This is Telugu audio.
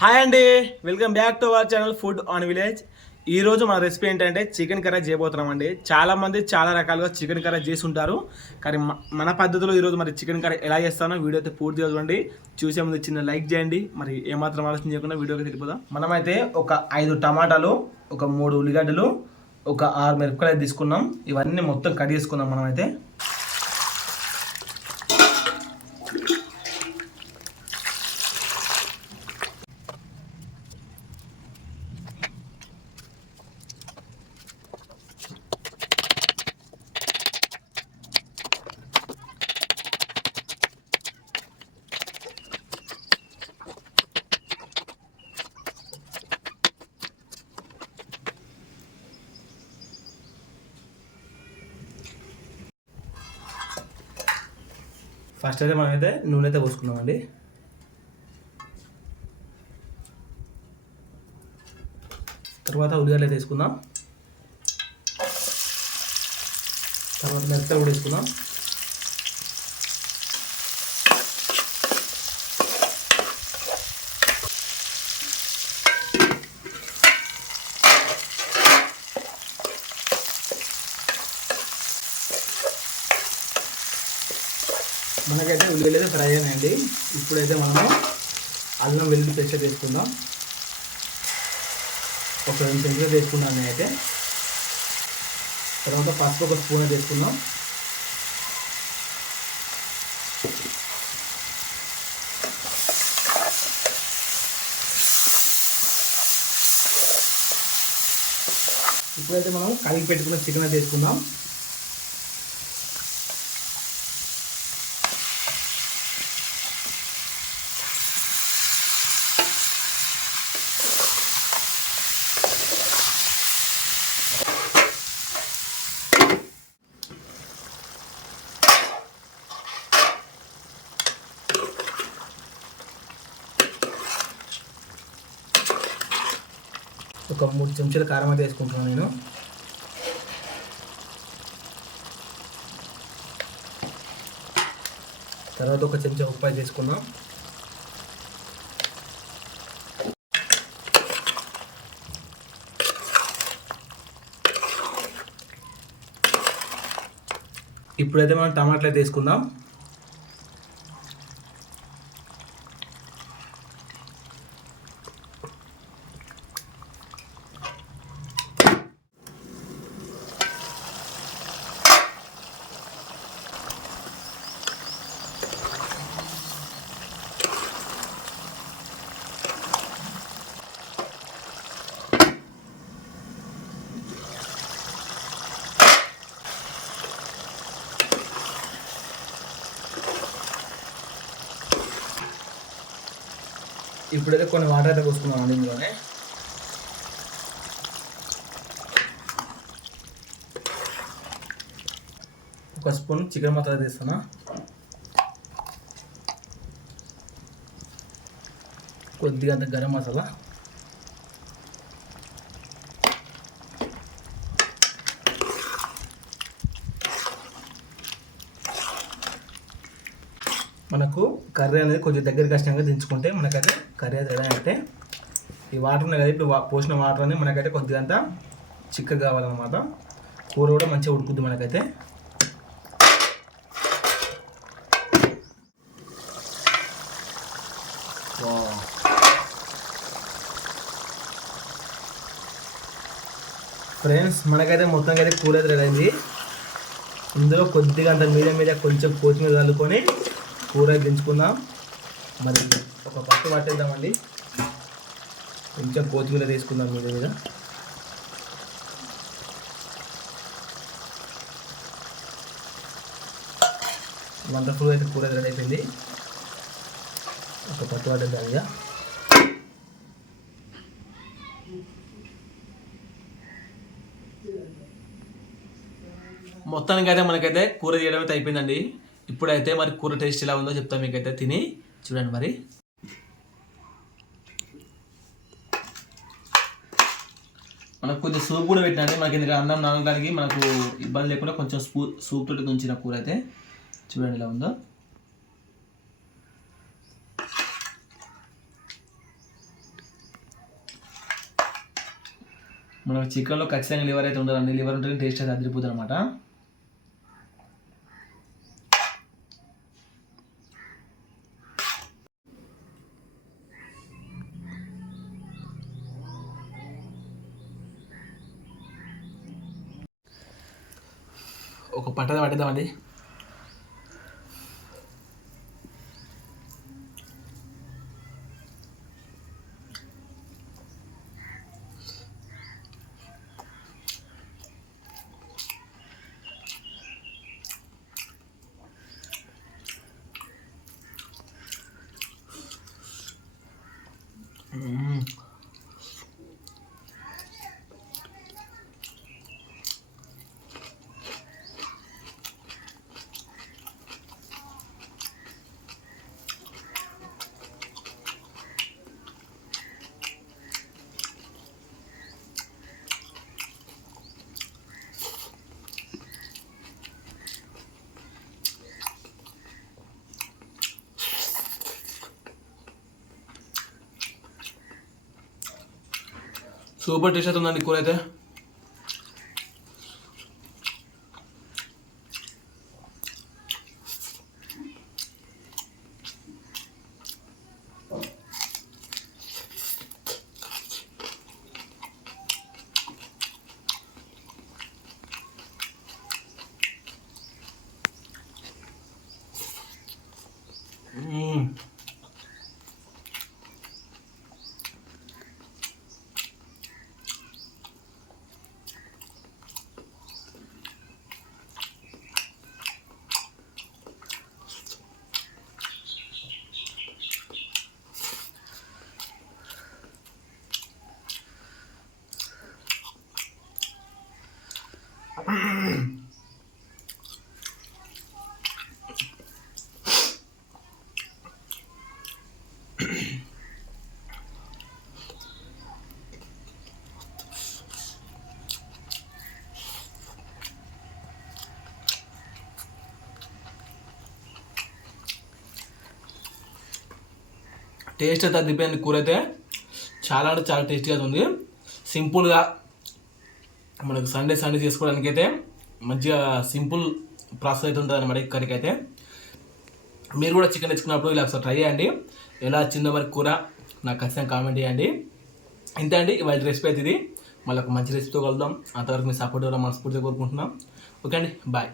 హాయ్ అండి. Welcome back to our channel food on village ఈరోజు మన రెసిపీ ఏంటంటే చికెన్ కర్రీ చేయబోతున్నాం అండి చాలా చాలా రకాలుగా చికెన్ కర్రీ చేసి ఉంటారు. కానీ మన పద్ధతిలో ఈరోజు మరి చికెన్ కర్రీ ఎలా చేస్తానో వీడియో అయితే పూర్తిగా చూడండి. చూసే ముందు చిన్న లైక్ చేయండి. మరి ఏమాత్రం ఆలోచన చేయకుండా వీడియోకి వెళ్ళిపోదాం. మనమైతే ఒక ఐదు టమాటాలు ఒక మూడు ఉల్లిగడ్డలు ఒక ఆరు మిరపకాయలు తీసుకున్నాం. ఇవన్నీ మొత్తం కట్ చేసుకుందాం మనమైతే. ఫస్ట్ అయితే మనమైతే నూనె అయితే పోసుకున్నామండి. తర్వాత ఉల్లిగడ్డ అయితే వేసుకుందాం. తర్వాత మెత్త కూడా వేసుకుందాం. మనకైతే ఉల్లిగడ్డ అయితే ఫ్రై అయినాయండి. ఇప్పుడైతే మనము అల్లం వెల్లుల్లి పేస్ట్ అయితే వేసుకుందాం. ఒక రెండు చెంచాలు వేసుకున్నాను నేనైతే. తర్వాత పసుపు ఒక స్పూన్ అయితే ఇప్పుడైతే మనం కలిగి పెట్టుకున్న చికెన్ తీసుకుందాం ఒక మూడు చెంచాల కారం అయితే వేసుకుంటున్నాను నేను. తర్వాత ఒక చెంచా ఉప్పు చేసుకుందాం ఇప్పుడైతే మనం టమాటాలు అయితే వేసుకుందాం. ఇప్పుడైతే కొన్ని వాటర్ అయితే పోసుకున్నాం అండి ఇందులోనే ఒక స్పూన్ చికెన్ మసాలా తీస్తున్నా కొద్దిగా అంత గరం మసాలా. మనకు కర్రీ అనేది కొంచెం దగ్గర కష్టంగా దించుకుంటే మనకైతే కర్రీ అయితే ఎలా అంటే ఈ వాటర్ ఉన్నాయి కదా ఇప్పుడు పోసిన వాటర్ అనేది మనకైతే కొద్దిగా అంతా చిక్కగా కావాలన్నమాట. కూర కూడా మంచిగా ఉడుకుద్ది మనకైతే. ఫ్రెండ్స్ మనకైతే మొత్తం అయితే కూర అయితే రెడీ అయింది. ఇందులో కొద్దిగా అంత మీద మీద కొంచెం కోచింగ్ చల్లుకొని కూర దించుకుందాం. మరి ఒక పట్టు పట్టేద్దామండి. కొంచెం కొత్తిమీర తీసుకుందాం మీద మీద వండర్ఫుల్ అయితే కూర రెడీ అయిపోయింది. ఒక పట్టు పట్టేద్దాం ఇక. మొత్తానికి అయితే మనకైతే కూర చేయడం అయితే అయిపోయిందండి. ఇప్పుడైతే మరి కూర టేస్ట్ ఎలా ఉందో చెప్తాను మీకైతే. తిని చూడండి మరి. మనకు కొంచెం సూప్ కూడా పెట్టినండి మనకి ఎందుకంటే అన్నం నానడానికి మనకు ఇబ్బంది లేకుండా కొంచెం స్పూ సూప్ తోటి ఉంచిన కూర అయితే. చూడండి ఎలా ఉందో. మనకు చికెన్లో ఖచ్చితంగా లివర్ అయితే ఉండదండి. లివర్ ఉంటేనే టేస్ట్ అయితే అదిరిపోతుంది అనమాట ఒక పట్టద పట్టిద్దామండి సూపర్ టేస్ట్ అవుతుందండి కూర అయితే. టేస్ట్ అయితే అదిరిపోయింది కూర అయితే చాలా అంటే చాలా టేస్టీగా ఉంది. సింపుల్గా మనకు సండే సండే చేసుకోవడానికి అయితే మంచిగా సింపుల్ ప్రాసెస్ అయితే ఉంటుంది అనమాట ఈ కర్రీకి అయితే మీరు కూడా చికెన్ తెచ్చుకున్నప్పుడు ఇలా ఒకసారి ట్రై చేయండి. ఎలా చిన్న వరకు కూర నాకు ఖచ్చితంగా కామెంట్ చేయండి. ఇంత అండి ఇవాళ రెసిపీ అయితే ఇది. మళ్ళీ ఒక మంచి రెసిపీతో కలుద్దాం. అంతవరకు మీ సపోర్ట్ కూడా మనస్ఫూర్తిగా కోరుకుంటున్నాం. ఓకే అండి బాయ్